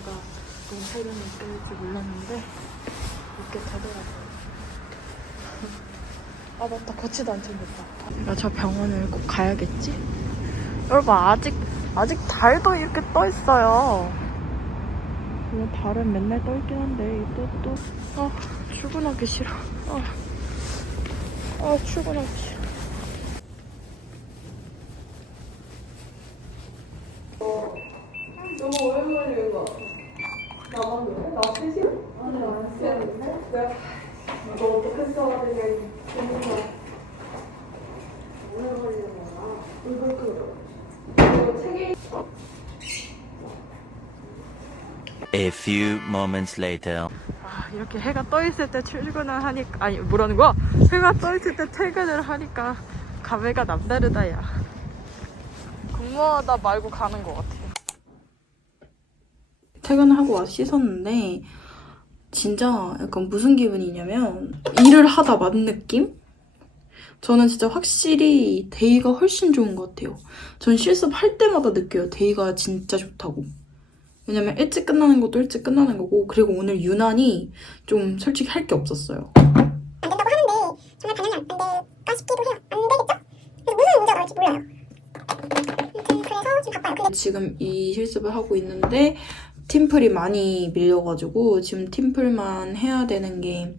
제가 너무 세련이 있을지 몰랐는데 이렇게 되더라고요. 아 맞다 거치도 안 챙겼다. 내가 저 병원을 꼭 가야겠지? 여러분 아직 아직 달도 이렇게 떠 있어요. 물론 달은 맨날 떠 있긴 한데 또또 아 출근하기 싫어. 아, 아 출근하기 싫어. 너무 오랜만에 이거 거 A few moments later. 아, 이렇게 해가 떠 있을 때 출근을 하니까 아니 뭐라는 거야? 해가 떠 있을 때 퇴근을 하니까 감회가 남다르다야. 근무하다 말고 가는 것 같아요. 퇴근하고 와 씻었는데 진짜 약간 무슨 기분이냐면 일을 하다 만 느낌? 저는 진짜 확실히 데이가 훨씬 좋은 것 같아요. 전 실습할 때마다 느껴요. 데이가 진짜 좋다고. 왜냐면 일찍 끝나는 것도 일찍 끝나는 거고 그리고 오늘 유난히 좀 솔직히 할 게 없었어요. 안 된다고 하는데 정말 당연히 안 될까 싶기도 해요. 안 되겠죠? 그래서 무슨 문제가 나올지 몰라요. 아무튼 그래서 좀 바빠요. 지금 이 실습을 하고 있는데 팀플이 많이 밀려가지고 지금 팀플만 해야 되는 게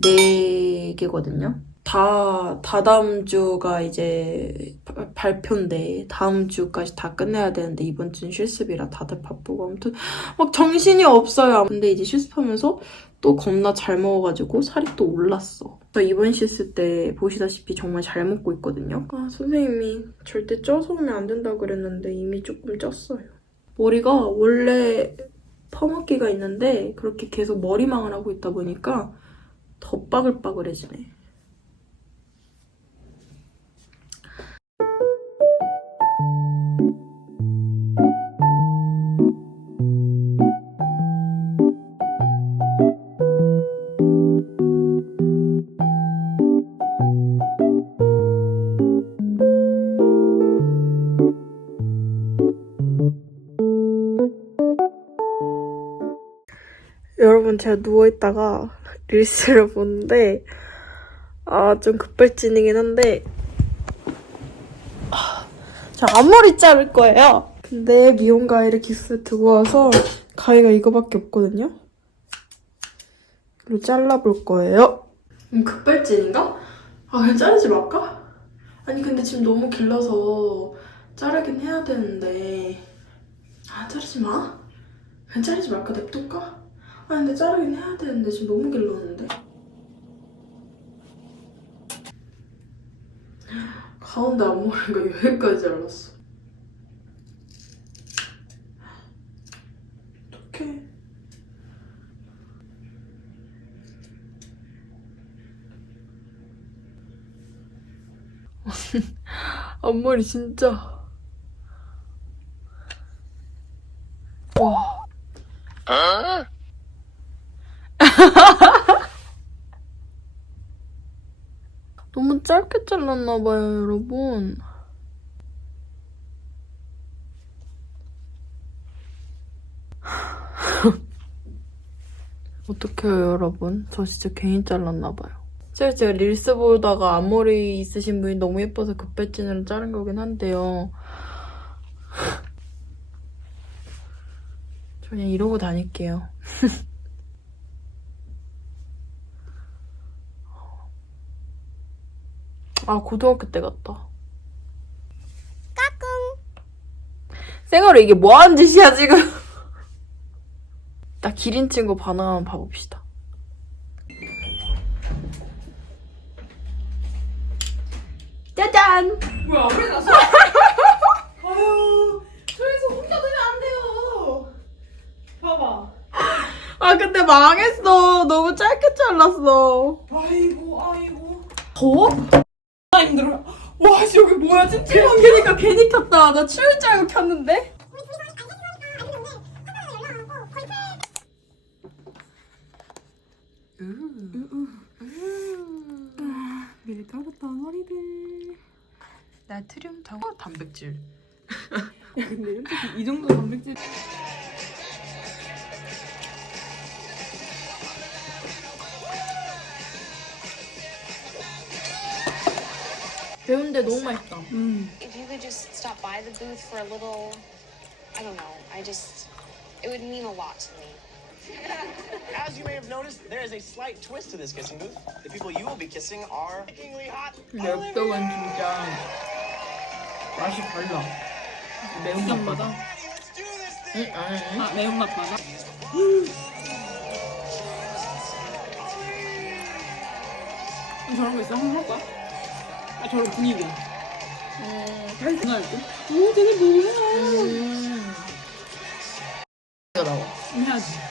4개거든요. 다, 다 다음 주가 이제 바- 발표인데 다음 주까지 다 끝내야 되는데 이번 주는 실습이라 다들 바쁘고 아무튼 막 정신이 없어요. 근데 이제 실습하면서 또 겁나 잘 먹어가지고 살이 또 올랐어. 저 이번 실습 때 보시다시피 정말 잘 먹고 있거든요. 아, 선생님이 절대 쪄서 오면 안 된다고 그랬는데 이미 조금 쪘어요. 머리가 원래 퍼먹기가 있는데 그렇게 계속 머리망을 하고 있다 보니까 더 빠글빠글해지네. 제가 누워있다가 릴스를 보는데 아 좀 급발진이긴 한데 아, 저 앞머리 자를 거예요 근데 미용 가위를 기스에 두고 와서 가위가 이거밖에 없거든요 이로 잘라볼 거예요 음, 급발진인가? 아 그냥 자르지 말까? 아니 근데 지금 너무 길러서 자르긴 해야 되는데 아 자르지 마 그냥 자르지 말까 냅둘까? 아 근데 자르긴 해야 되는데 지금 너무 길렀는데. 가운데 앞머리가 여기까지 잘랐어. 어떡해. 앞머리 진짜 와 너무 짧게 잘랐나봐요, 여러분. 어떡해요, 여러분. 저 진짜 괜히 잘랐나봐요. 제가 제가 릴스 보다가 앞머리 있으신 분이 너무 예뻐서 급발진으로 자른 거긴 한데요. 저 그냥 이러고 다닐게요. 아 고등학교 때 같다. 까꿍. 생얼에 이게 뭐 하는 짓이야 지금? 나 기린 친구 반응 한번 봐봅시다. 짜잔! 뭐야 왜 났어? 아유 저기서 혼자 되면 안 돼요 봐봐 아 근데 망했어. 너무 짧게 잘랐어. 아이고 아이고 힘들어 와 씨, 여기 뭐야? 찜찜한 게 그니까 괜히 켰다. 나 추울 줄 알고 켰는데? 미리 털었던 머리들. 나트륨 더. 단백질. 근데 솔직히 이 정도 단백질 매운데 너무 맛있다. if you could just stop by the booth for a little, I don't know, I just, it would mean a lot to me. As you may have noticed, there is a slight twist to this kissing booth. The people you will be kissing are kickingly hot. 엽떡은 진짜 맛이 달라. 매운맛보다. 응, 아니. 아 매운맛 많아? 저런 거 있어? 한번 할 거야? 아 저런 분위기 잘 전화할 때? 오 되게 뭐야 음. 나와. 해야지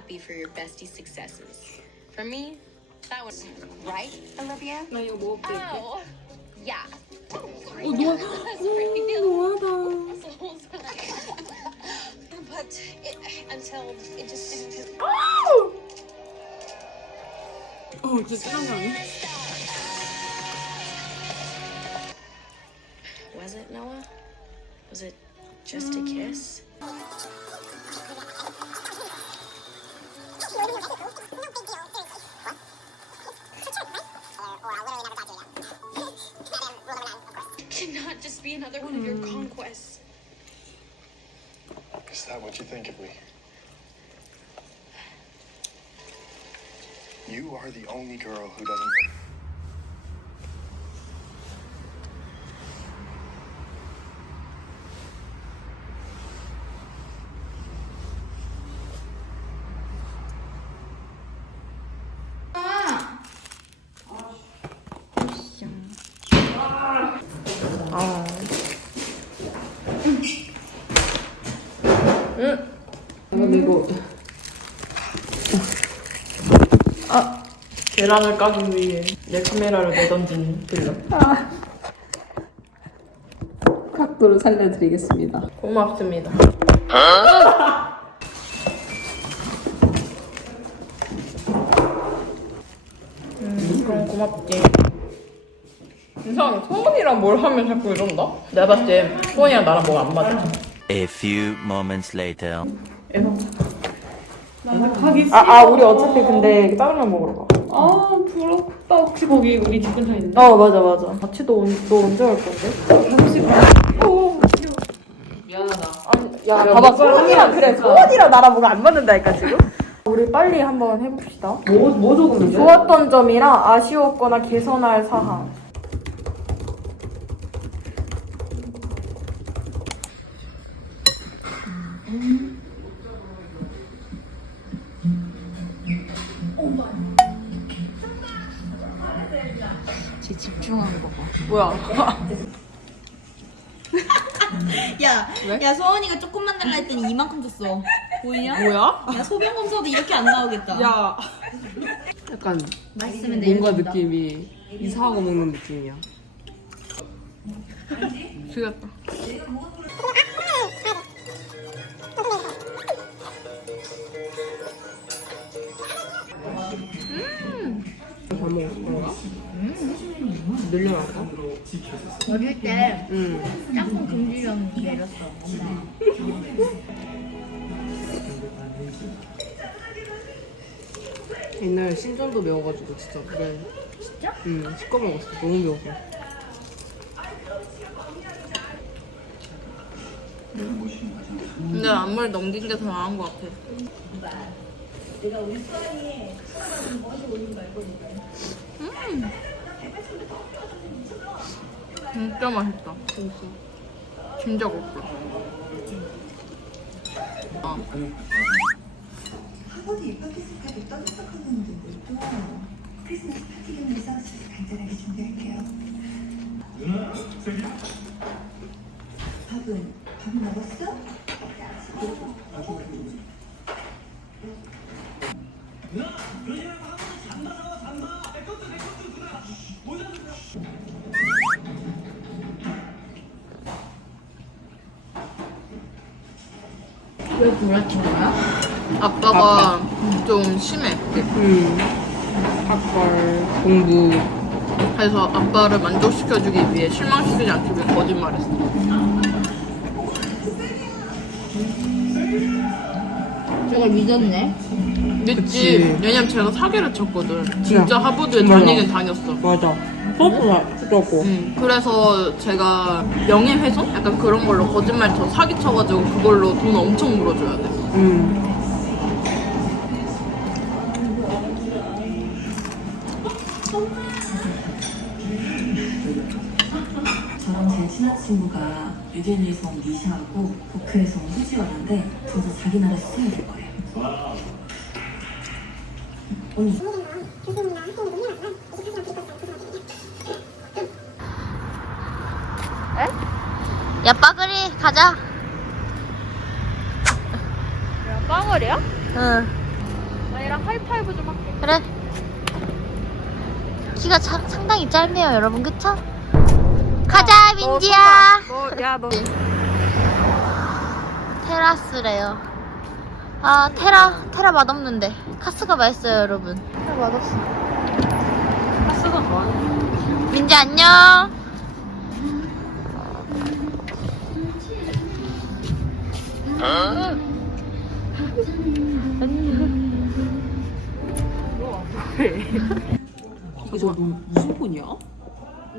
Happy for your bestie successes. For me, that was right, Olivia? 나 이거 먹을게 Oh, yeah. 어 노아 That's pretty 노아다 But it, until it just didn't. 어 진짜 짠한 거 아니야? Was it Noah? Was it just a kiss? You are the only girl who doesn't. 계란을 까기 위해 내 카메라를 내던지는 빌런. 각도를 살려드리겠습니다 고맙습니다. 음, 그럼 고맙지. 이상하게 소원이랑 뭘 하면 자꾸 이런다? 내가 봤을 때 소원이랑 나랑 뭐가 안 맞아. A few moments later. 가기 아, 아, 우리 어차피 근데 짜장면 먹으러 가. 아 부럽다 혹시 거기 우리 집 근처에 있는데? 어, 맞아, 맞아. 같이 너, 언- 너 언제 올 건데? 미안하다 아니, 야, 봐봐, 소원이랑, 그래, 소원이랑 나랑 뭐가 안 맞는다니까, 지금? 우리 빨리 한번 해봅시다. 뭐, 뭐 적으면 돼? 좋았던 점이랑 아쉬웠거나 개선할 사항. 제 집중하는 거 봐. 뭐야? 야, 야 소원이가 조금만 달라 했더니 이만큼 줬어. 보이냐? 뭐야? 야 소변 검사도 이렇게 안 나오겠다. 야 약간 맛있으면 내일 뭔가 준다. 느낌이 이상한 거 먹는 느낌이야 죽였다. 늘려놨어? 어릴 때 응 짬뽕 금지령 내렸어. 엄마. 옛날에 신전도 매워가지고 진짜 그래 진짜? 응 시꺼 먹었어 너무 매워서 근데 앞머리 넘긴 게 더 나은 것 같아. 음. 진짜 맛있다. 진짜 고소. 아. 학원이 입학했을까지 떠들썩하는데 또 크리스마스 파티 겸해서 집에 간단하게 준비할게요. 밥은 밥 먹었어? 왜 구라친 거야? 아빠가 좀 심해. 음. 학벌, 공부. 그래서 아빠를 만족시켜주기 위해 실망시키지 않기 위해 거짓말했어. 저걸 믿었네. 믿지. 그치. 왜냐면 제가 사기를 쳤거든. 진짜 하버드에. 다니긴 다녔어. 맞아. 수업도 했었고. 응. 그래서 제가 명예훼손? 약간 그런 걸로 거짓말 쳐 사기 쳐가지고 그걸로 돈 엄청 물어줘야 돼. 음. 저랑 제 친한 친구가 유진이에서 온 니샤하고 도쿄에서 온 후지가 왔는데 둘 다 자기 나라에서 생일 거예요. 언니 야 빠그리 가자. 빵거리야? 응. 나이랑 하이파이브 좀 할게. 그래. 키가 차, 상당히 짧네요, 여러분. 그쵸? 가자, 민지야. 너, 야, 너. 테라스래요. 아, 테라, 테라 맛없는데. 카스가 맛있어요, 여러분. 테라 맛없어. 카스가 좋아하네. 민지 안녕. 이게 저 무슨 폰이야?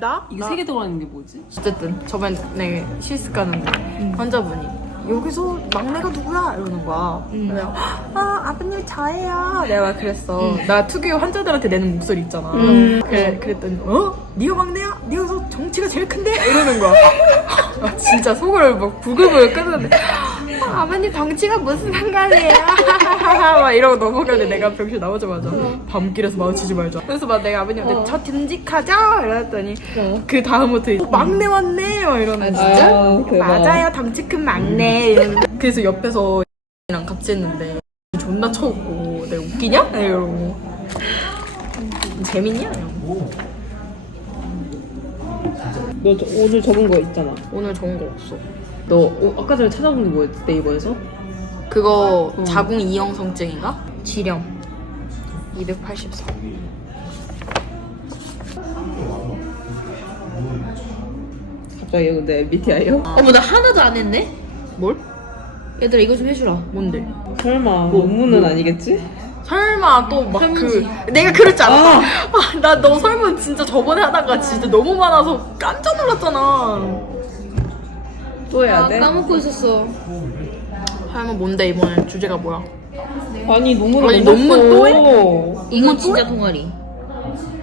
나? 이게 세개 들어가는 게 뭐지? 어쨌든 저번에 실습 가는데 환자분이 여기서 막내가 누구야 이러는 거야. 내가 아 아버님 저예요. 내가 그랬어. 나 특유 환자들한테 내는 목소리 있잖아. 그래 그랬더니 어 네가 막내야? 네가 여기서 정치가 제일 큰데 이러는 거야. 아, 진짜 속을 막 부글부글 끓는데 아, 아버님 덩치가 무슨 상관이에요? 막 이러고 넘어가는데 내가 병실 나오자마자 밤길에서 마주치지 말자. 그래서 막 내가 아버님한테 저 듬직하죠? 이랬더니 그 다음부터 이제, 어, 막내 왔네 막 이러는 진짜 맞아요 덩치 큰 막내 이러는 그래서 옆에서 랑 같이 했는데 존나 쳐웃고 내가 웃기냐? 이러고 재밌냐? 이러고. 너 저, 오늘 적은 거 있잖아. 오늘 좋은 거 없어 너 어, 아까 전에 찾아본 게 뭐였지? 네이버에서? 그거 자궁 이형성증인가? 지령 284 갑자기 근데 MBTI요? 어머, 나 하나도 안 했네? 뭘? 얘들아, 이거 좀 해주라. 뭔데? 설마 논문은 아니겠지? 설마 또 막 그. 내가 그랬잖아. 아, 나 너 설문 진짜 저번에 하다가 진짜 너무 많아서 깜짝 놀랐잖아. 또 해야 돼? 까먹고 있었어. 설문 뭔데 이번엔 주제가 뭐야? 아니 논문 아니, 논문 또 해? 이건 진짜 동아리.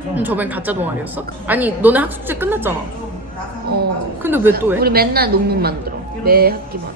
음, 저번엔 가짜 동아리였어? 아니 너네 학습제 끝났잖아. 어. 근데 왜 또 해? 우리 맨날 논문 만들어. 매 학기마다.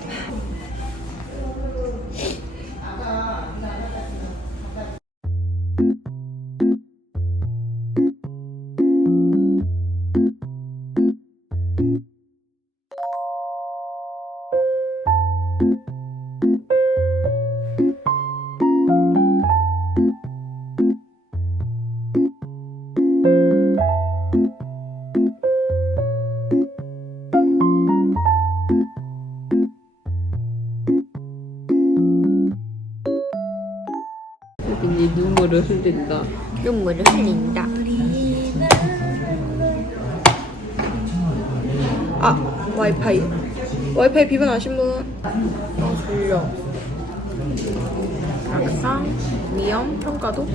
눈물을 흘린다. 눈물을 흘린다. 아 와이파이. 와이파이 비번 아신 분? 아 졸려. 악상 위험 평가도.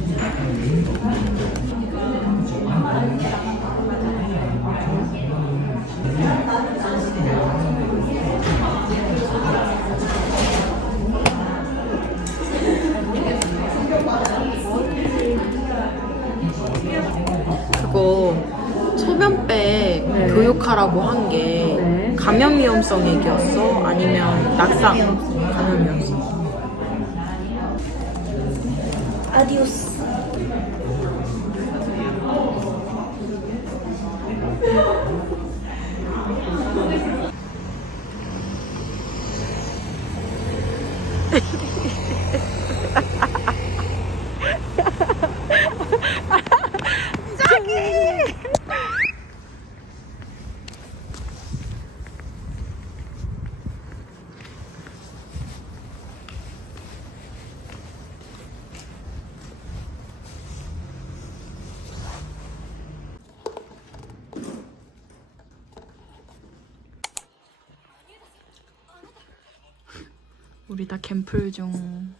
교육하라고 한 게 감염 위험성 얘기였어? 아니면 낙상 감염 위험성? 아디오스. 둘이 다 캠플 중.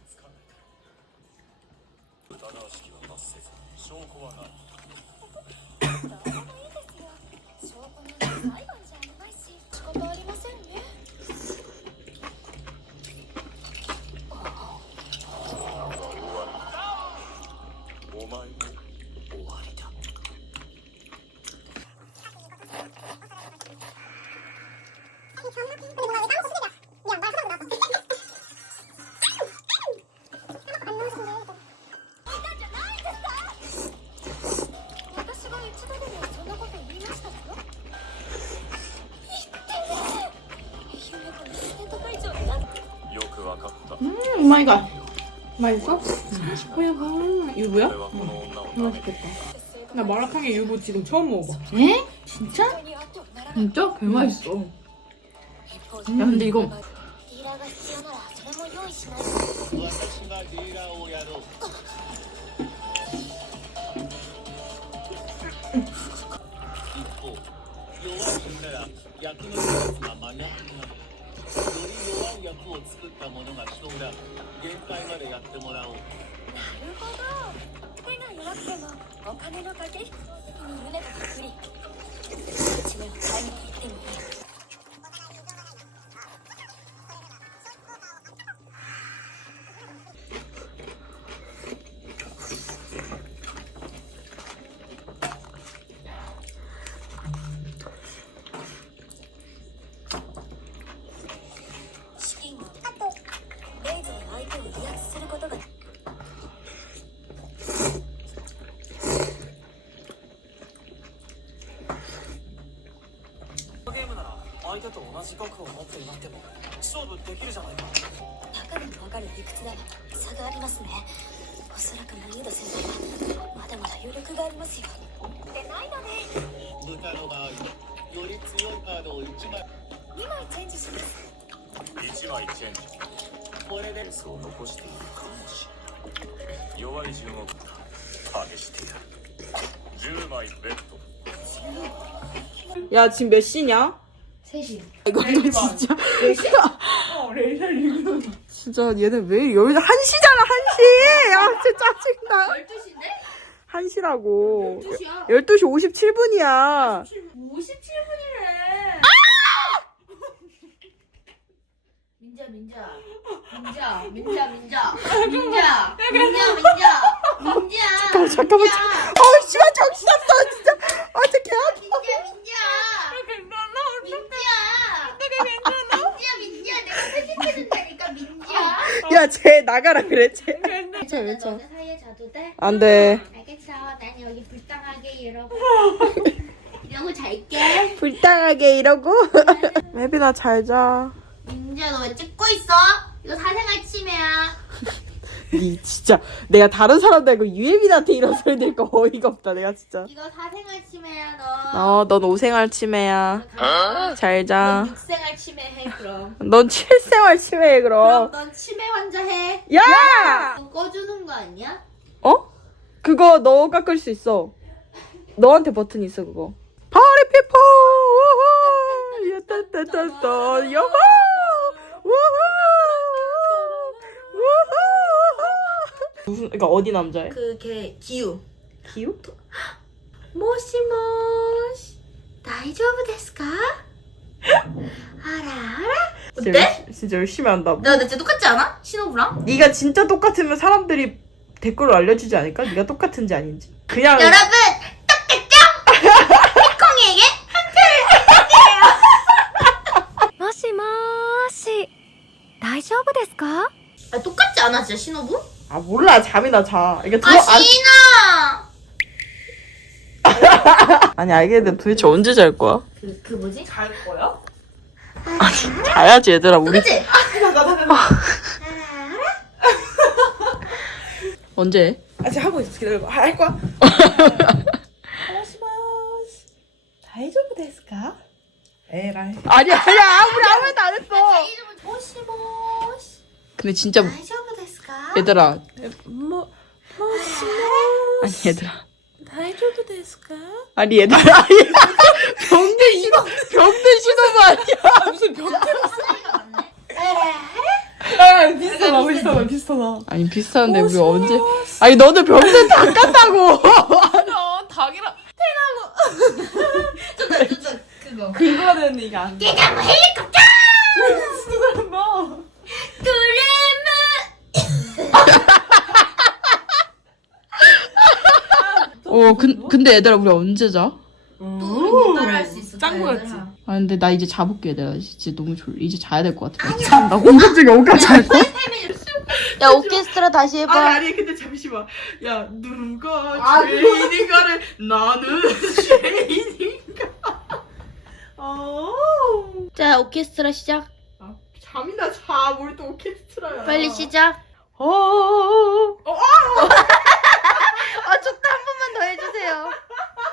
오 마이 갓. 맛있어? 호야가 유부야? 俺はこの女を 맛있겠다. 나 마라탕에 유부 지금 처음 먹어봐. 에? 진짜? にあってはならない 진짜? 개 맛있어. 一方 야 근데 이거 ディーラーが必要ならそれも用意しないと私がディーラーをやろう一方弱い人なら役の人たちが真似より弱 い役を作った者が将来限界までやってもらおう。なるほど。手が弱くてもお金の駆け引きに胸がくり。一年買いに行ってみたい相手と同じ額を持っていなくても勝負できるじゃないかたかが分かる理屈だが差がありますねおそらくナニード先輩はまだまだ余力がありますよでないので豚の場合より強いカードを1枚2枚チェンジします1枚チェンジこれでそう残しているかもしれん弱い順を試してやる10枚ベッド 야 지금 몇 시냐? 3시. 이거 진짜 어, 레이첼 리그. 진짜 얘네 왜 여기 한 시잖아 한 시. 아 진짜 짜증나. 12시인데? 한 시라고. 12시야. 12시 57분이야. 57분이래. 민자, 민자. 민자, 민자, 민자. 민자. 민자, 민자. 민자. 잠깐만 잠깐만. 어 씨발 정신 없어 진짜. 아 진짜 개 아파. 민자, 민자. 민자, 민자. 내가 편집해준다니까, 민자. 야쟤 나가라 그래 쟤. 너네 사이에 자도 돼? 안 돼. 알겠어. 난 여기 불쌍하게 이러고. 이러고 잘게. 불쌍하게 이러고. 혜빈아 잘 자. 민지야 너 왜 찍고 있어? 이거 사생활 침해야. 니 진짜 내가 다른 사람들하고 유혜빈한테 이런 소리 들거 어이가 없다 내가 진짜. 이거 사생활 침해야 너. 어, 넌 오생활 치매야. 잘 자. 넌 육생활 침해해 그럼. 넌 칠생활 치매해 그럼 그럼. 넌 치매 환자 해. 야! 꺼주는 거 아니야? 어? 그거 너가 끌수 있어. 너한테 버튼 있어 그거. 파리 피퍼. 우후. 야따따따따. 여호. 우후. 우후. 무슨 그러니까 어디 남자애? 그걔 기우. 기우? 모시모시. 大丈夫ですか? 알아 알아? 진짜 어때? 열심히, 진짜 열심히 한다. 나 진짜 똑같지 않아? 신호부랑? 네가 진짜 똑같으면 사람들이 댓글로 알려주지 않을까? 네가 똑같은지 아닌지. 그냥 여러분 똑같죠? 콩이에게 한 표를 もしもーし大丈夫ですか 아 똑같지 않아 진짜 신호부? 아 몰라 잠이나 자. 이게 들어 아 신아. 아니 알겠는데 도대체 언제 잘 거야? 그, 그 뭐지? 잘 거야? 자야지 얘들아 우리 그치? 아, 언제? 아 지금 하고 있어 기다려 아, 할 거야. 하나시마스. 뭐, 다이조부 데스까? 에라이. 아니 아니야 우리 아무 말도 안 했어. 이름은 도시모시. 근데 진짜 다시 한번 얘들아 뭐, 아니 얘들아 다이조부 데스까? 아니 얘들아 아니 병든 신호 병든 신호가 아니야 무슨 병든 사나이가 맞네 아 비슷하다 비슷하다 비슷하다. 아니 비슷한데 우리 언제? 아니 너도 병든 다 깠다고. 아 닭이랑 그거. 긁어야 되는데 이게 안 돼. 깨자고 헬리콥터! 진짜 잘한다. 어 근, 근데 얘들아 우리 언제 자? 또 따라할 수 있어. 짱구 같지? 아 근데 나 이제 자볼게 내가 진짜 너무 졸 이제 자야 될 것 같아. 잔다고? 오늘쯤 여기까지 잘 거? 야 오케스트라 다시 해봐. 아니 아니 근데 잠시만 야 누가 죄인인가를 나는 죄인인가 어 자 오케스트라 시작. 잠이나 자뭘 또 오케스트라야 빨리 시작. 어, 어, 어. 아 좋다 한 번만 더 해주세요.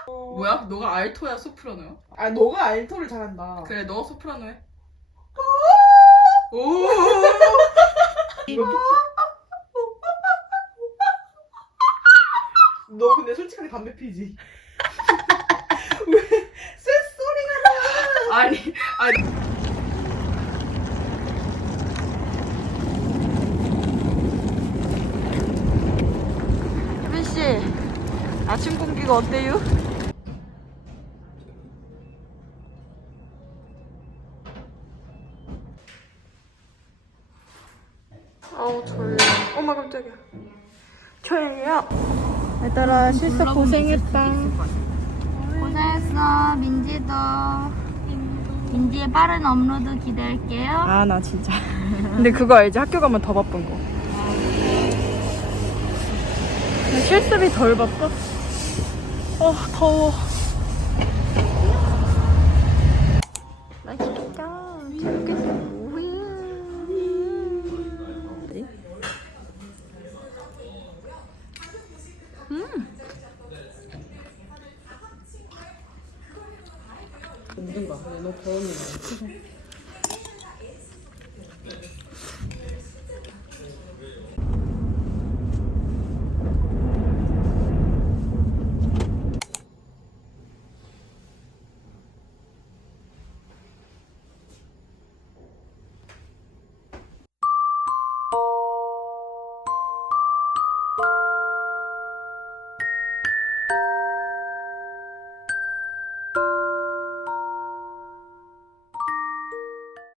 뭐야 너가 알토야 소프라노야 아 너가 알토를 잘한다. 그래 너 소프라노 해 오. 너 근데 솔직하게 담배 피지? 왜 쇳소리가 나? 아니 아니 혜빈 씨 공기가 어때요? 아우 졸려 어머 깜짝이야 조용히야 얘들아 실습 고생했다 고생했어 민지도. 민지의 빠른 업로드 기대할게요. 아 나 진짜 근데 그거 알지 학교 가면 더 바쁜 거 근데 실습이 덜 바빠? 어 더워. 맛있겠다. 재밌겠어